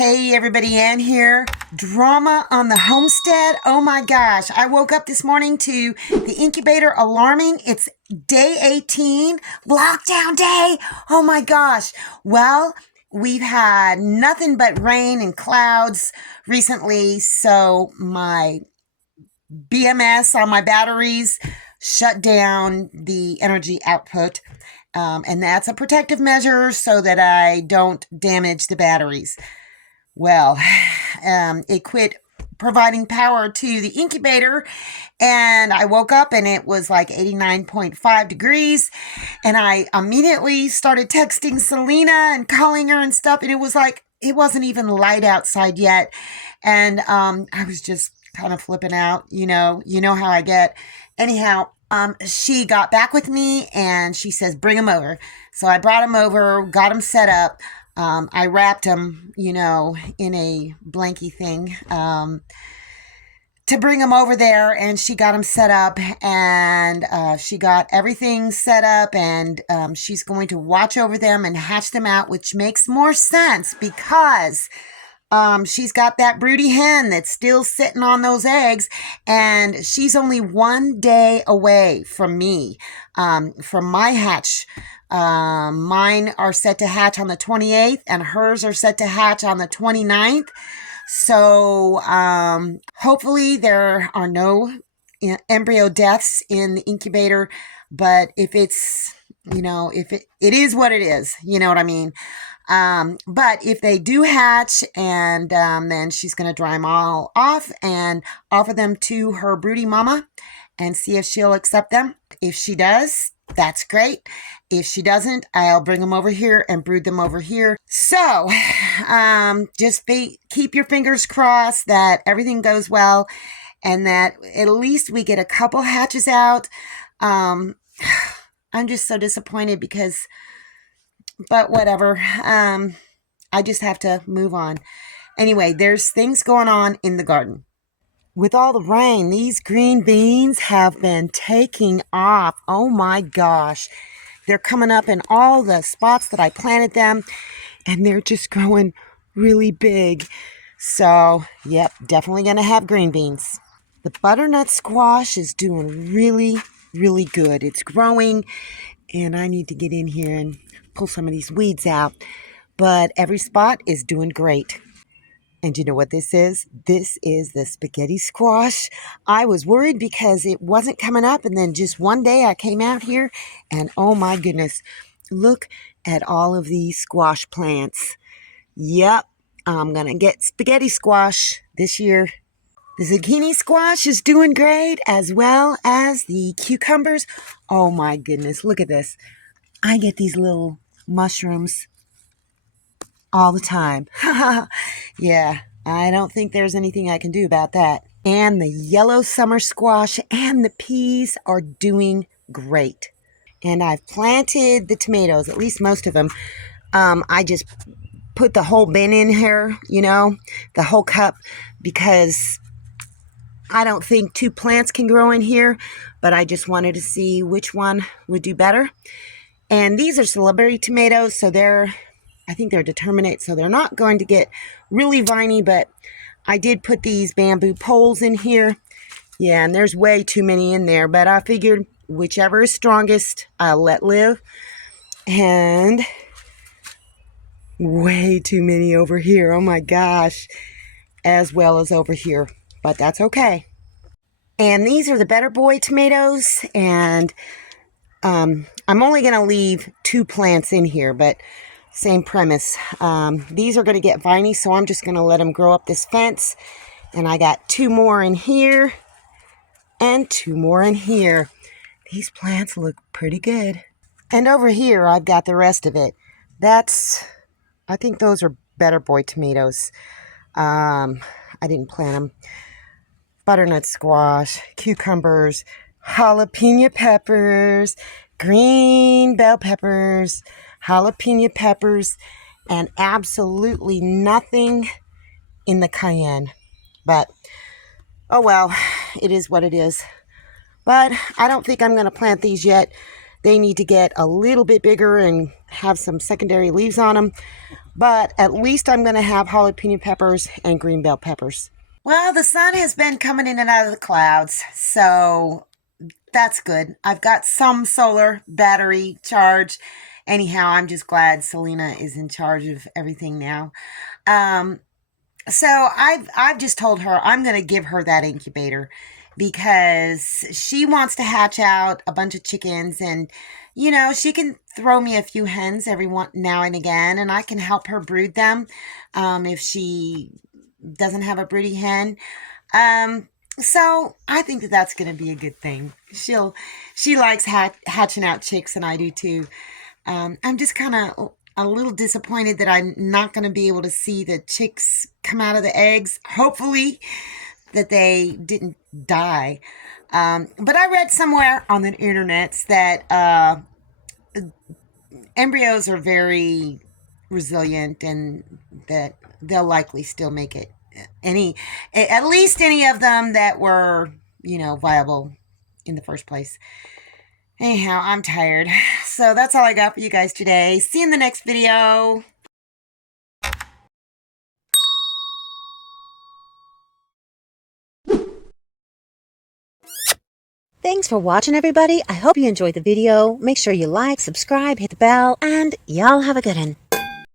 Hey everybody, Ann here. Drama on the homestead. Oh my gosh. I woke up this morning to the incubator alarming. It's day 18, lockdown day. Oh my gosh. Well, we've had nothing but rain and clouds recently, so my BMS on my batteries shut down the energy output. And that's a protective measure so that I don't damage the batteries. Well, it quit providing power to the incubator, and I woke up and it was like 89.5 degrees, and I immediately started texting Selena and calling her and stuff, and it was like it wasn't even light outside yet, and I was just kind of flipping out. You know how I get. Anyhow, she got back with me and she says, bring him over. So I brought him over, got him set up. I wrapped him, in a blankie thing to bring him over there, and she got him set up, and she got everything set up, and she's going to watch over them and hatch them out, which makes more sense because she's got that broody hen that's still sitting on those eggs, and she's only 1 day away from me, from my hatch. Mine are set to hatch on the 28th, and hers are set to hatch on the 29th. So, hopefully there are no embryo deaths in the incubator, but if it's, if it is what it is, you know what I mean? But if they do hatch, and then she's going to dry them all off and offer them to her broody mama and see if she'll accept them. If she does, that's great. If she doesn't, I'll bring them over here and brood them over here. So just keep your fingers crossed that everything goes well and that at least we get a couple hatches out. I'm just so disappointed but whatever. I just have to move on. Anyway, there's things going on in the garden. With all the rain, these green beans have been taking off. Oh my gosh. They're coming up in all the spots that I planted them, and they're just growing really big. So, yep, definitely going to have green beans. The butternut squash is doing really, really good. It's growing, and I need to get in here and pull some of these weeds out. But every spot is doing great. And you know what this is? This is the spaghetti squash. I was worried because it wasn't coming up, and then just one day I came out here and oh my goodness, look at all of these squash plants. Yep, I'm gonna get spaghetti squash this year. The zucchini squash is doing great, as well as the cucumbers. Oh my goodness, look at this. I get these little mushrooms all the time. Yeah, I don't think there's anything I can do about that. And the yellow summer squash and the peas are doing great. And I've planted the tomatoes, at least most of them. I just put the whole bin in here, the whole cup, because I don't think 2 plants can grow in here, but I just wanted to see which one would do better. And these are celebrity tomatoes, so I think they're determinate, so they're not going to get really viney, but I did put these bamboo poles in here. Yeah, and there's way too many in there, but I figured whichever is strongest, I'll let live. And way too many over here. Oh my gosh. As well as over here, but that's okay. And these are the Better Boy tomatoes, and I'm only going to leave 2 plants in here, but same premise. These are going to get viney, so I'm just going to let them grow up this fence. And I got 2 more in here and 2 more in here. These plants look pretty good. And over here, I've got the rest of it. I think those are Better Boy tomatoes. I didn't plant them. Butternut squash, cucumbers, jalapeno peppers, green bell peppers, jalapeno peppers, and absolutely nothing in the cayenne. But, oh well, it is what it is. But I don't think I'm going to plant these yet They need to get a little bit bigger and have some secondary leaves on them. But at least I'm going to have jalapeno peppers and green bell peppers. Well, the sun has been coming in and out of the clouds, so that's good. I've got some solar battery charge. Anyhow, I'm just glad Selena is in charge of everything now. Um, so I've just told her I'm going to give her that incubator because she wants to hatch out a bunch of chickens, and she can throw me a few hens every one now and again, and I can help her brood them if she doesn't have a broody hen. Um, so I think that that's going to be a good thing. She likes hatching out chicks, and I do too. I'm just kind of a little disappointed that I'm not going to be able to see the chicks come out of the eggs. Hopefully that they didn't die. But I read somewhere on the internet that embryos are very resilient and that they'll likely still make it. At least any of them that were, viable in the first place. Anyhow, I'm tired. So that's all I got for you guys today. See you in the next video. Thanks for watching, everybody. I hope you enjoyed the video. Make sure you like, subscribe, hit the bell, and y'all have a good one.